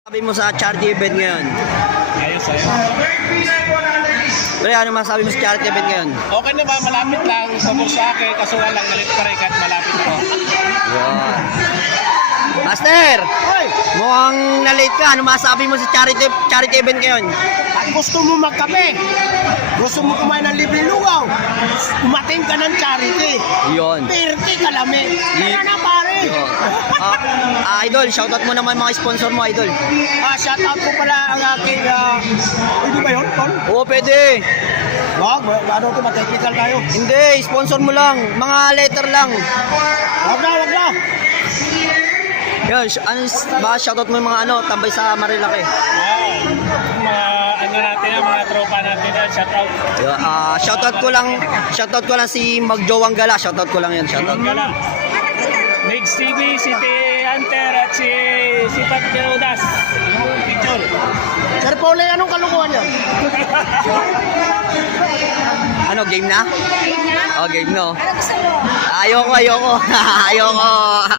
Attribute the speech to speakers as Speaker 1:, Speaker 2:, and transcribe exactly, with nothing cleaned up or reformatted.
Speaker 1: Sabi mo sa charity event ngayon?
Speaker 2: Ayos, ayos.
Speaker 1: Pre, ano masabi mo sa charity event ngayon?
Speaker 2: Okay na ba? Malapit lang. Sabog sa akin. Kaso nga lang, nalit pa rin kahit malapit ko.
Speaker 1: Yun. Master!
Speaker 2: Hoy!
Speaker 1: Mukhang na-late ka. Ano masabi mo sa charity charity event ngayon?
Speaker 2: At gusto mo magkape, gusto mo kumain ng libreng lugaw, umating ka ng charity.
Speaker 1: Yun.
Speaker 2: Pirti kalami. Kaya na pare.
Speaker 1: Yun. Ah, ah, idol, shoutout mo naman mga sponsor mo, idol.
Speaker 2: Ah, shout out ko pala ang aking, ah, hindi ba yun, Ton?
Speaker 1: Oo, pwede.
Speaker 2: Wag, ano ito, ma-technical tayo.
Speaker 1: Hindi, sponsor mo lang. Mga letter lang.
Speaker 2: Wag na, wag na.
Speaker 1: Yun, sh- ano, baka shoutout mo yung mga ano, tambay sa Marilaki.
Speaker 2: Mga, ano natin yan, mga tropa natin yan, shout out.
Speaker 1: Yun, ah, shoutout ko lang, shoutout ko lang si Magjowang Gala. Shoutout ko lang yan, shoutout.
Speaker 2: Gala. Next T V, si T. Hunter at si si Pat Gerodas. Picture. Sir Paul, anong kalukuhan niya?
Speaker 1: Ano, game na?
Speaker 3: Game na?
Speaker 1: Oh, game no.
Speaker 3: Ano gusto mo?
Speaker 1: Ayoko, ayoko. Ayoko.